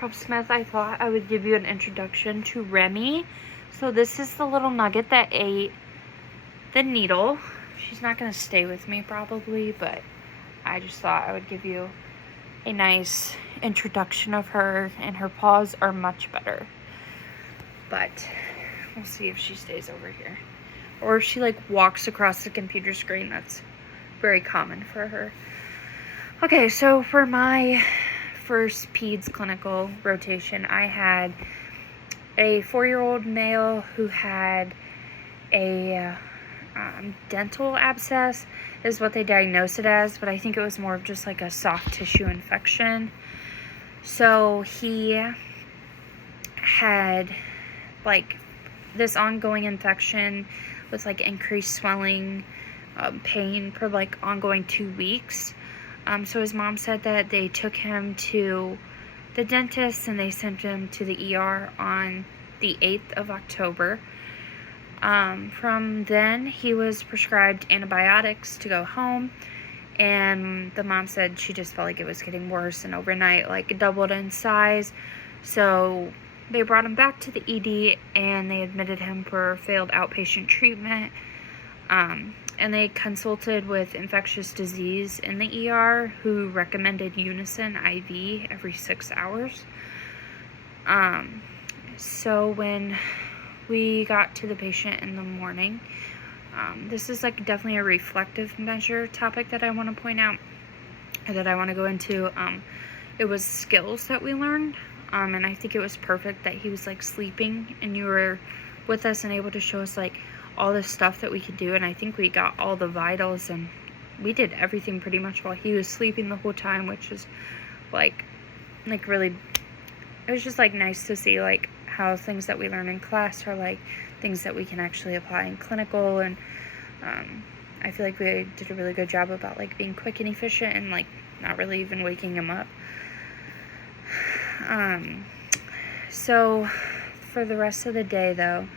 Prof. Smith, I thought I would give you an introduction to Remy. So this is the little nugget that ate the needle. She's not going to stay with me probably, but I just thought I would give you a nice introduction of her, and her paws are much better. But we'll see if she stays over here. Or if she like walks across the computer screen. That's very common for her. Okay, so for my first peds clinical rotation, I had a 4-year-old male who had a dental abscess is what they diagnosed it as, but I think it was more of just like a soft tissue infection. So he had like this ongoing infection with like increased swelling, pain for like ongoing 2 weeks. So his mom said that they took him to the dentist and they sent him to the ER on the 8th of October. From then, he was prescribed antibiotics to go home, and the mom said she just felt like it was getting worse, and overnight, like, it doubled in size. So they brought him back to the ED, and they admitted him for failed outpatient treatment. And they consulted with infectious disease in the ER, who recommended Unison IV every 6 hours. So when we got to the patient in the morning, this is like definitely a reflective measure topic that I want to point out, or that I want to go into. It was skills that we learned, and I think it was perfect that he was like sleeping and you were with us and able to show us like all the stuff that we could do. And I think we got all the vitals, and we did everything pretty much while he was sleeping the whole time, which is like really, it was just like nice to see like how things that we learn in class are like things that we can actually apply in clinical. And I feel like we did a really good job about like being quick and efficient and like not really even waking him up. So for the rest of the day though,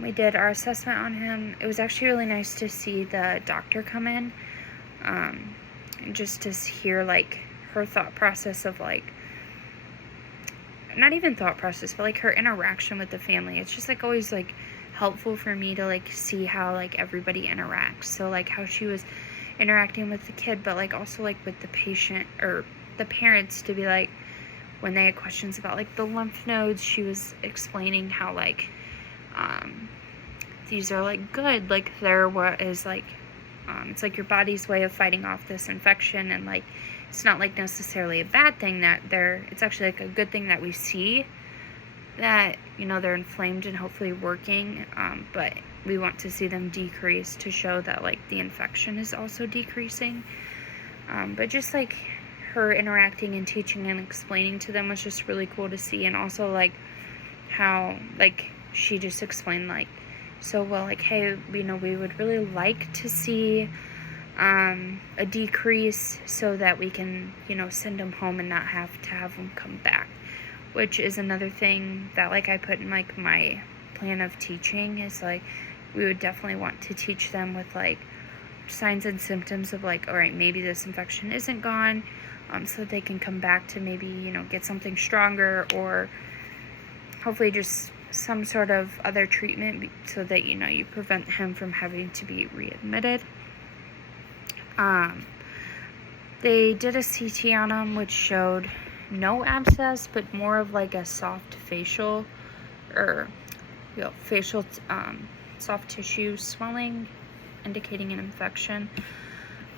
we did our assessment on him. It was actually really nice to see the doctor come in, just to hear like her thought process of like, not even thought process, but like her interaction with the family. It's just like always like helpful for me to like see how like everybody interacts. So like how she was interacting with the kid, but like also like with the patient or the parents, to be like, when they had questions about like the lymph nodes, she was explaining how like these are like good, like they're what is like it's like your body's way of fighting off this infection, and like it's not like necessarily a bad thing that it's actually like a good thing that we see that, you know, they're inflamed and hopefully working, but we want to see them decrease to show that like the infection is also decreasing. But just like her interacting and teaching and explaining to them was just really cool to see. And also like how like she just explained like so well, like, hey, you know, we would really like to see a decrease so that we can, you know, send them home and not have to have them come back, which is another thing that like I put in like my plan of teaching, is like we would definitely want to teach them with like signs and symptoms of like, all right, maybe this infection isn't gone, so that they can come back to maybe, you know, get something stronger, or hopefully just some sort of other treatment so that, you know, you prevent him from having to be readmitted. They did a CT on him, which showed no abscess, but more of like a soft facial, or facial soft tissue swelling, indicating an infection.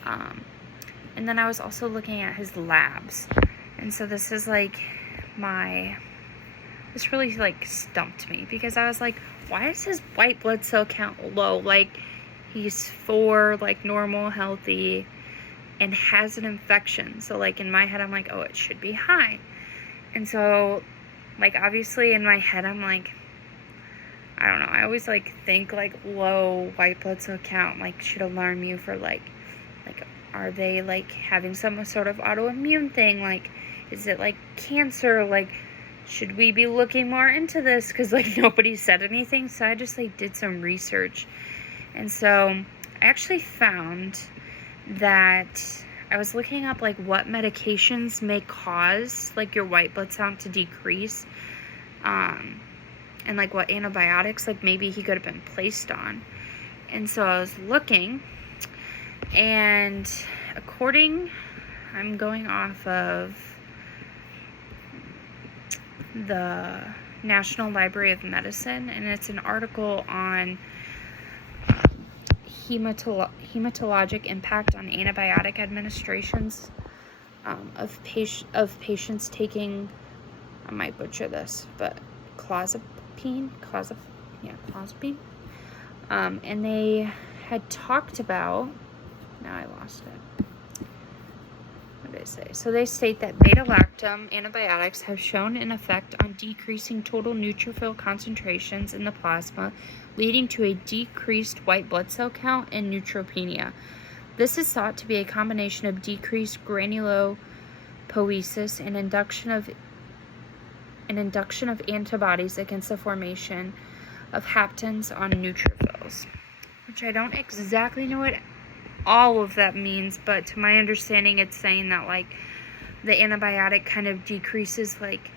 And then I was also looking at his labs, and so this is like this really like stumped me, because I was like, why is his white blood cell count low? Like, he's 4, like normal, healthy, and has an infection. So like in my head, I'm like, oh, it should be high. And so like obviously in my head, I'm like, I don't know, I always like think like low white blood cell count like should alarm you for like are they like having some sort of autoimmune thing? Like, is it like cancer? Like, should we be looking more into this? Because like nobody said anything. So I just like did some research, and so I actually found that I was looking up like what medications may cause like your white blood cell to decrease, and like what antibiotics like maybe he could have been placed on. And so I was looking, and I'm going off of the National Library of Medicine, and it's an article on hematologic impact on antibiotic administrations of patients taking, I might butcher this, but clozapine. And they had talked about, now I lost it. What did they say? So they state that beta-lactam antibiotics have shown an effect on decreasing total neutrophil concentrations in the plasma, leading to a decreased white blood cell count and neutropenia. This is thought to be a combination of decreased granulopoiesis and induction of antibodies against the formation of haptens on neutrophils, which I don't exactly know what all of that means, but to my understanding, it's saying that like the antibiotic kind of decreases like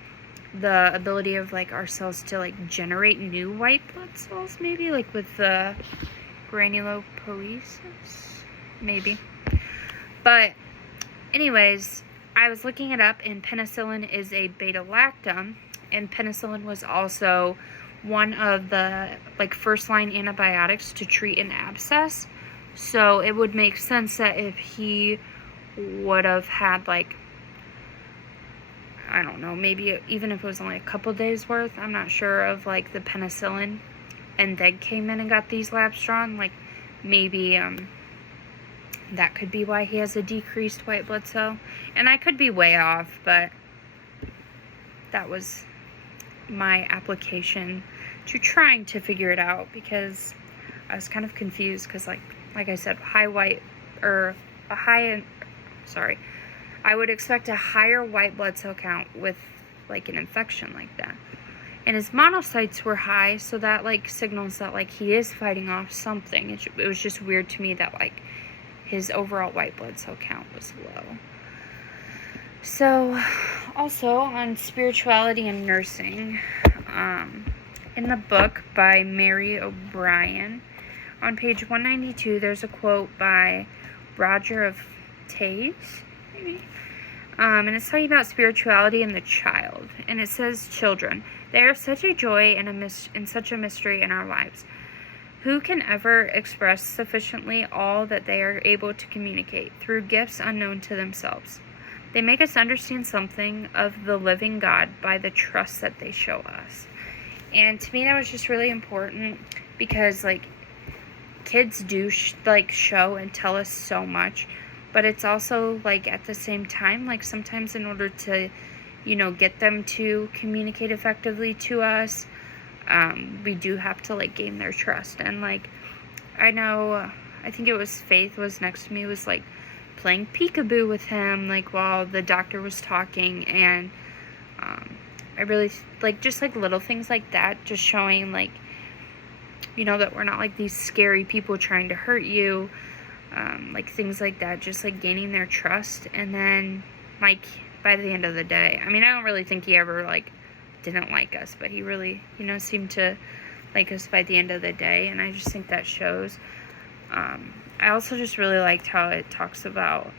the ability of like our cells to like generate new white blood cells, maybe like with the granulopoiesis, maybe. But anyways, I was looking it up, and penicillin is a beta-lactam, and penicillin was also one of the like first line antibiotics to treat an abscess. So it would make sense that if he would have had like, I don't know, maybe even if it was only a couple days worth, I'm not sure, of like the penicillin, and then came in and got these labs drawn, like maybe that could be why he has a decreased white blood cell. And I could be way off, but that was my application to trying to figure it out, because I was kind of confused, because like I said, I would expect a higher white blood cell count with like an infection like that. And his monocytes were high, so that like signals that like he is fighting off something. It was just weird to me that like his overall white blood cell count was low. So also on spirituality and nursing, in the book by Mary O'Brien, on page 192, there's a quote by Roger of Taze, maybe, and it's talking about spirituality and the child. And it says, "Children, they are such a joy and such a mystery in our lives. Who can ever express sufficiently all that they are able to communicate through gifts unknown to themselves? They make us understand something of the living God by the trust that they show us." And to me, that was just really important, because like kids do show and tell us so much, but it's also like at the same time, like sometimes in order to, get them to communicate effectively to us, we do have to like gain their trust. And like I know, I think it was Faith was next to me, was like playing peekaboo with him like while the doctor was talking, and I really like just like little things like that, just showing like that we're not like these scary people trying to hurt you, like things like that, just like gaining their trust. And then like by the end of the day, I mean, I don't really think he ever like didn't like us, but he really seemed to like us by the end of the day, and I just think that shows. I also just really liked how it talks about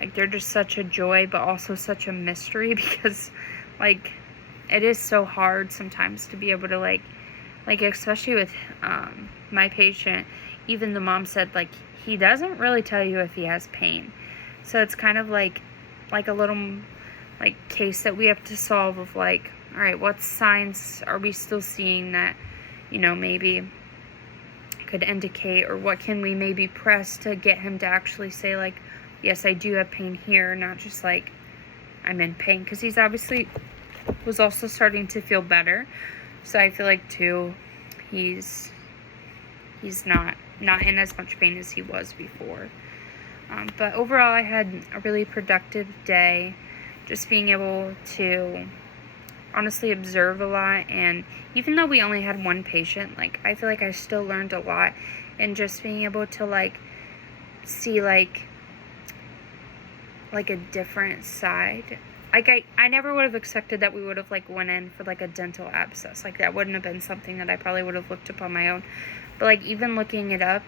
like they're just such a joy but also such a mystery, because like it is so hard sometimes to be able to like especially with my patient, even the mom said like he doesn't really tell you if he has pain. So it's kind of like a little like case that we have to solve of like, all right, what signs are we still seeing that maybe could indicate, or what can we maybe press to get him to actually say like, yes, I do have pain here, not just like I'm in pain, because he's obviously was also starting to feel better. So I feel like too, he's not in as much pain as he was before. But overall, I had a really productive day, just being able to honestly observe a lot. And even though we only had one patient, like I feel like I still learned a lot, and just being able to like see like like a different side. Like I never would have expected that we would have like went in for like a dental abscess. Like that wouldn't have been something that I probably would have looked up on my own. But like even looking it up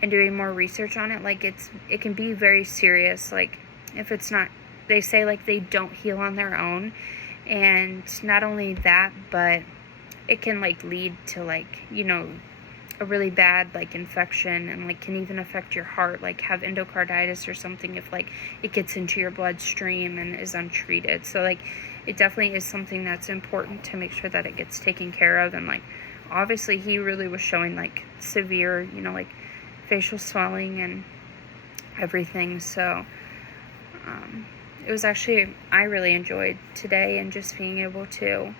and doing more research on it, like it can be very serious. Like if it's not, they say like they don't heal on their own. And not only that, but it can like lead to like, you know, a really bad like infection, and like can even affect your heart, like have endocarditis or something if like it gets into your bloodstream and is untreated. So like it definitely is something that's important to make sure that it gets taken care of. And like obviously he really was showing like severe, you know, like facial swelling and everything. So it was actually, I really enjoyed today and just being able to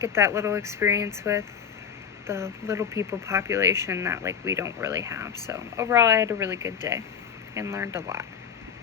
get that little experience with the little people population that like we don't really have. So overall I had a really good day and learned a lot.